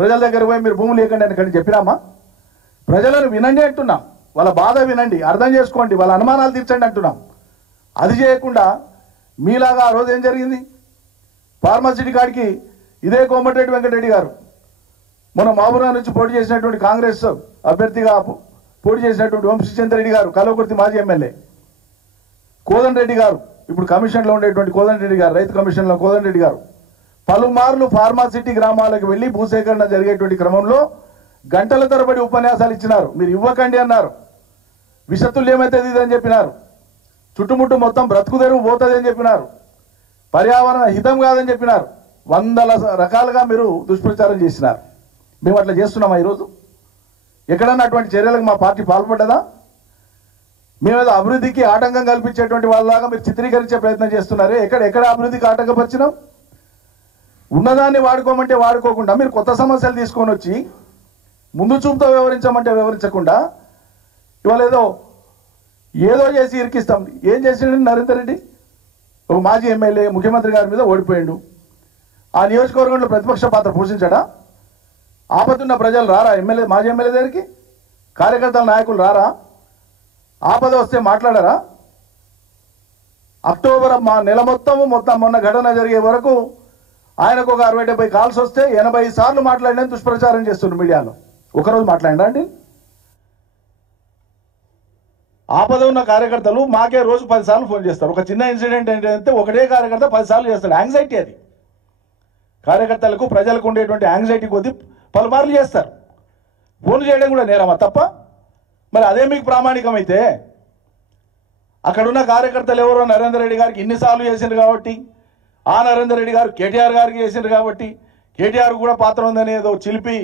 ప్రజల దగ్గర పోయి మీరు భూములు లేకండి అని చెప్పినామా? ప్రజలను వినండి అంటున్నాం, వాళ్ళ బాధ వినండి, అర్థం చేసుకోండి, వాళ్ళ అనుమానాలు తీర్చండి అంటున్నాం. అది చేయకుండా మీలాగా ఆ రోజు ఏం జరిగింది? ఫార్మాసిటీ కాడికి ఇదే కోమటిరెడ్డి వెంకటరెడ్డి గారు మొన్న మహబూబ్నగర్ నుంచి పోటీ చేసినటువంటి కాంగ్రెస్ అభ్యర్థిగా పోటీ చేసినటువంటి వంశీచంద్రెడ్డి గారు, కల్వకుర్తి మాజీ ఎమ్మెల్యే, కోదండరెడ్డి గారు, ఇప్పుడు కమిషన్లో ఉండేటువంటి కోదండరెడ్డి గారు, రైతు కమిషన్లో కోదండరెడ్డి గారు పలుమార్లు ఫార్మాసిటీ గ్రామాలకు వెళ్ళి భూసేకరణ జరిగేటువంటి క్రమంలో గంటల తరబడి ఉపన్యాసాలు ఇచ్చినారు. మీరు ఇవ్వకండి అన్నారు, విషతుల్యమైతే ఇదని చెప్పినారు, చుట్టుముట్టు మొత్తం బ్రతుకుదెరువు పోతుంది అని చెప్పినారు, పర్యావరణ హితం కాదని చెప్పినారు. వందల రకాలుగా మీరు దుష్ప్రచారం చేసినారు. మేము అట్లా చేస్తున్నామా ఈరోజు? ఎక్కడన్నా అటువంటి చర్యలకు మా పార్టీ పాల్పడ్డదా? మేమేదో అభివృద్ధికి ఆటంకం కల్పించేటువంటి వాళ్ళలాగా మీరు చిత్రీకరించే ప్రయత్నం చేస్తున్నారే. ఎక్కడ అభివృద్ధికి ఆటంకపరిచినాం? ఉన్నదాన్ని వాడుకోమంటే వాడుకోకుండా మీరు కొత్త సమస్యలు తీసుకొని వచ్చి ముందు చూపుతో వ్యవహరించమంటే వ్యవహరించకుండా ఇవాళ ఏదో చేసి ఇరికిస్తాం. ఏం చేసిండు నరేందర్ రెడ్డి? ఒక మాజీ ఎమ్మెల్యే ముఖ్యమంత్రి గారి మీద ఓడిపోయిండు. ఆ నియోజకవర్గంలో ప్రతిపక్ష పాత్ర పోషించాడా? ఆపదున్న ప్రజలు రారా మాజీ ఎమ్మెల్యే దగ్గరికి? కార్యకర్తల నాయకులు రారా? ఆపద వస్తే మాట్లాడారా? అక్టోబర్ నెల మొత్తం మొన్న ఘటన జరిగే వరకు ఆయనకు ఒక 60-70 కాల్స్ వస్తే 80 సార్లు మాట్లాడిన దుష్ప్రచారం చేస్తున్నారు మీడియాలో. ఒకరోజు మాట్లాడినా అండి? ఆపద ఉన్న కార్యకర్తలు మాకే రోజు 10 సార్లు ఫోన్ చేస్తారు. ఒక చిన్న ఇన్సిడెంట్ ఏంటంటే ఒకటే కార్యకర్త 10 సార్లు చేస్తాడు. యాంగ్జైటీ అది. కార్యకర్తలకు ప్రజలకు ఉండేటువంటి యాంగ్జైటీ కొద్ది పలుమార్లు చేస్తారు. ఫోన్ చేయడం కూడా నేరమా? తప్ప? మరి అదే మీకు ప్రామాణికమైతే అక్కడున్న కార్యకర్తలు ఎవరో నరేందర్ రెడ్డి గారికి ఇన్నిసార్లు చేసిండ్రు కాబట్టి, ఆ నరేందర్ రెడ్డి గారు కేటీఆర్ గారికి చేసిండ్రు కాబట్టి కేటీఆర్ కూడా పాత్ర ఉందని ఏదో చిలిపి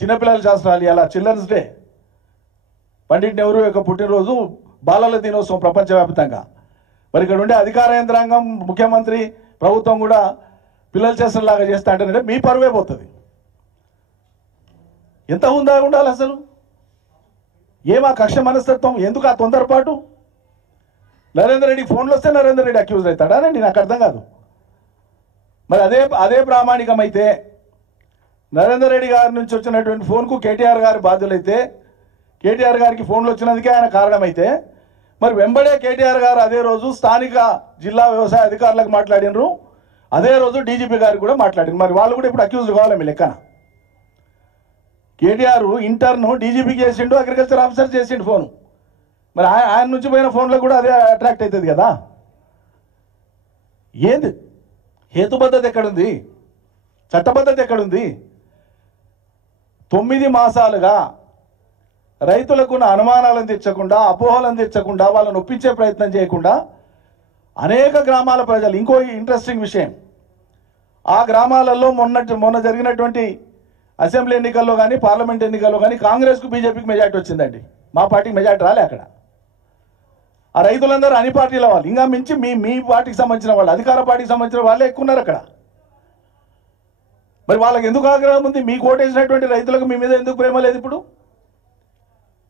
చిన్నపిల్లలు చేస్తున్నారు. ఇలా చిల్డ్రన్స్ డే, పండిట్ నెహ్రూ యొక్క పుట్టినరోజు, బాలల దినోత్సవం ప్రపంచవ్యాప్తంగా. మరి ఇక్కడ ఉండే అధికార యంత్రాంగం, ముఖ్యమంత్రి, ప్రభుత్వం కూడా పిల్లలు చేసేలాగా చేస్తా అంటే మీ పరువే పోతుంది. ఎంత ఉందా ఉండాలి అసలు? ఏమా కక్ష మనస్తత్వం? ఎందుకు ఆ తొందరపాటు? నరేందర్ రెడ్డి ఫోన్లు వస్తే నరేందర్ రెడ్డి అక్యూజ్ అవుతాడానండి? నాకు అర్థం కాదు. మరి అదే ప్రామాణికమైతే నరేందర్ రెడ్డి గారి నుంచి వచ్చినటువంటి ఫోన్కు కేటీఆర్ గారి బాధ్యులైతే, కేటీఆర్ గారికి ఫోన్లు వచ్చినందుకే ఆయన కారణమైతే, మరి వెంబడే కేటీఆర్ గారు అదే రోజు స్థానిక జిల్లా వ్యవసాయ అధికారులకు మాట్లాడినరు, అదే రోజు డీజీపీ గారికి కూడా మాట్లాడినారు. మరి వాళ్ళు కూడా ఇప్పుడు అక్యూజ్ కావాలి మీ లెక్కన. కేటీఆర్ ఇంటర్ను డీజీపీకి చేసిండు, అగ్రికల్చర్ ఆఫీసర్ చేసిండు ఫోను. మరి ఆయన నుంచి పోయిన ఫోన్లో కూడా అదే అట్రాక్ట్ అవుతుంది కదా. ఏంది హేతుబద్ధత ఎక్కడుంది? చట్టబద్ధత ఎక్కడుంది? 9 మాసాలుగా రైతులకున్న అనుమానాలను తెచ్చకుండా, అపోహలను తెచ్చకుండా, వాళ్ళని ఒప్పించే ప్రయత్నం చేయకుండా అనేక గ్రామాల ప్రజలు, ఇంకో ఇంట్రెస్టింగ్ విషయం, ఆ గ్రామాలలో మొన్న జరిగినటువంటి అసెంబ్లీ ఎన్నికల్లో కానీ పార్లమెంట్ ఎన్నికల్లో కానీ కాంగ్రెస్కు బీజేపీకి మెజార్టీ వచ్చిందండి. మా పార్టీకి మెజార్టీ రాలే. అక్కడ ఆ రైతులందరూ అన్ని పార్టీల వాళ్ళు, ఇంకా మించి మీ పార్టీకి సంబంధించిన వాళ్ళు, అధికార పార్టీకి సంబంధించిన వాళ్ళే ఎక్కువ ఉన్నారు అక్కడ. మరి వాళ్ళకి ఎందుకు ఆగ్రహం ఉంది? మీకు ఓటేసినటువంటి రైతులకు మీ మీద ఎందుకు ప్రేమ లేదు? ఇప్పుడు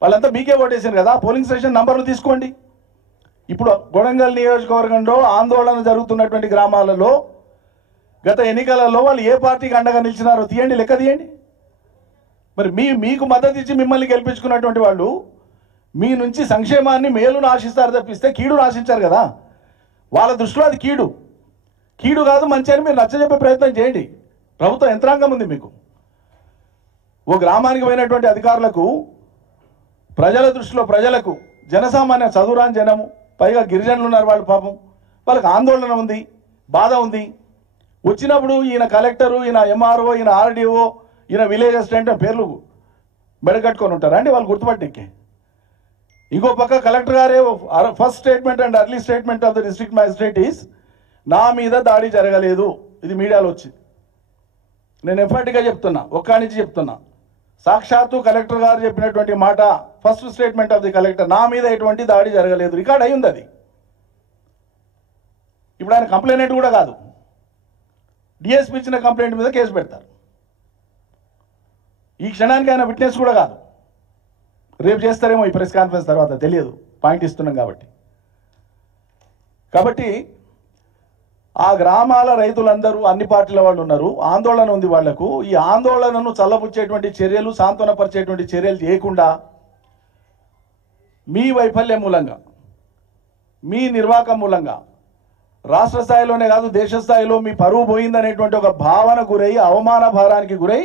వాళ్ళంతా మీకే ఓటేసారు కదా. పోలింగ్ స్టేషన్ నంబర్లు తీసుకోండి. ఇప్పుడు కొడంగల్ నియోజకవర్గంలో ఆందోళన జరుగుతున్నటువంటి గ్రామాలలో గత ఎన్నికలలో వాళ్ళు ఏ పార్టీకి అండగా నిలిచినారో తీయండి, లెక్క తీయండి. మరి మీకు మద్దతు ఇచ్చి మిమ్మల్ని గెలిపించుకున్నటువంటి వాళ్ళు మీ నుంచి సంక్షేమాన్ని, మేలును ఆశిస్తారు తప్పిస్తే కీడును ఆశించారు కదా. వాళ్ళ దృష్టిలో అది కీడు కాదు, మంచి అని మీరు నచ్చజెప్పే ప్రయత్నం చేయండి. ప్రభుత్వ యంత్రాంగం ఉంది మీకు. ఓ గ్రామానికి పోయినటువంటి అధికారులకు, ప్రజల దృష్టిలో ప్రజలకు, జనసామాన్య చదువురాని జనము, పైగా గిరిజనులు ఉన్నారు, వాళ్ళు పాపం, వాళ్ళకి ఆందోళన ఉంది, బాధ ఉంది. వచ్చినప్పుడు ఈయన కలెక్టరు, ఈయన ఎంఆర్ఓ, ఈయన ఆర్డీఓ, ఈయన విలేజ్ అసిస్టెంట్ పేర్లు మెడగట్టుకొని ఉంటారా అండి వాళ్ళు గుర్తుపట్టికి? ఇంకో పక్క కలెక్టర్ గారే first statement and early statement of the district magistrate is నా మీద దాడి జరగలేదు. ఇది మీడియాలో వచ్చింది. నేను ఎఫర్ట్గా చెప్తున్నా, ఒక్కడి నుంచి చెప్తున్నా. సాక్షాత్తు కలెక్టర్ గారు చెప్పినటువంటి మాట, first statement of the collector, నా మీద ఎటువంటి దాడి జరగలేదు, రికార్డ్ అయి ఉంది అది. ఇప్పుడు ఆయన కంప్లైంట్ కూడా కాదు, డిఎస్పీ ఇచ్చిన కంప్లైంట్ మీద కేసు పెడతారు. ఈ క్షణానికి ఆయన విట్నెస్ కూడా కాదు. రేపు చేస్తారేమో ఈ ప్రెస్ కాన్ఫరెన్స్ తర్వాత, తెలియదు, పాయింట్ ఇస్తున్నాం కాబట్టి ఆ గ్రామాల రైతులందరూ అన్ని పార్టీల వాళ్ళు ఉన్నారు, ఆందోళన ఉంది వాళ్లకు. ఈ ఆందోళనను చల్లబుచ్చేటువంటి చర్యలు, సాంత్వనపరిచేటువంటి చర్యలు చేయకుండా మీ వైఫల్యం మూలంగా, మీ నిర్వాహకం మూలంగా రాష్ట్ర స్థాయిలోనే కాదు దేశ స్థాయిలో మీ పరువు పోయిందనేటువంటి ఒక భావన గురై, అవమాన భారానికి గురై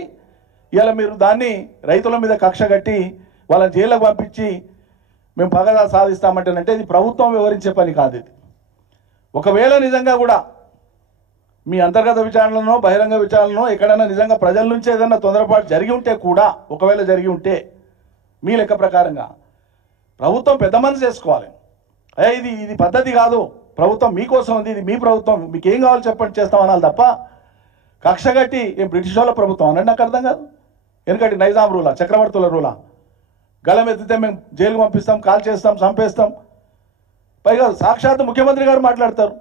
ఇలా మీరు దాన్ని రైతుల మీద కక్ష కట్టి వాళ్ళని జైలుకు పంపించి మేము పగదా సాధిస్తామంటేనంటే ఇది ప్రభుత్వం వివరించే పని కాదు. ఇది ఒకవేళ నిజంగా కూడా మీ అంతర్గత విచారణలో, బహిరంగ విచారణలో ఎక్కడైనా నిజంగా ప్రజల నుంచి ఏదైనా తొందరపాటు జరిగి ఉంటే కూడా, ఒకవేళ జరిగి ఉంటే మీ లెక్క ప్రకారంగా ప్రభుత్వం పెద్ద మనసు చేసుకోవాలి. ఇది పద్ధతి కాదు, ప్రభుత్వం మీకోసం ఉంది, ఇది మీ ప్రభుత్వం, మీకు ఏం కావాలో చెప్పండి చేస్తామనాలి తప్ప కక్ష కట్టి ఏం బ్రిటిష్ వాళ్ళ ప్రభుత్వం అనండి నాకు అర్థం కాదు. ఎందుకంటే నైజాం రూలా, చక్రవర్తుల రూలా, గలం ఎత్తితే మేము జైలుకు పంపిస్తాం, కాల్ చేస్తాం, చంపేస్తాం. పైగా సాక్షాత్ ముఖ్యమంత్రి గారు మాట్లాడతారు.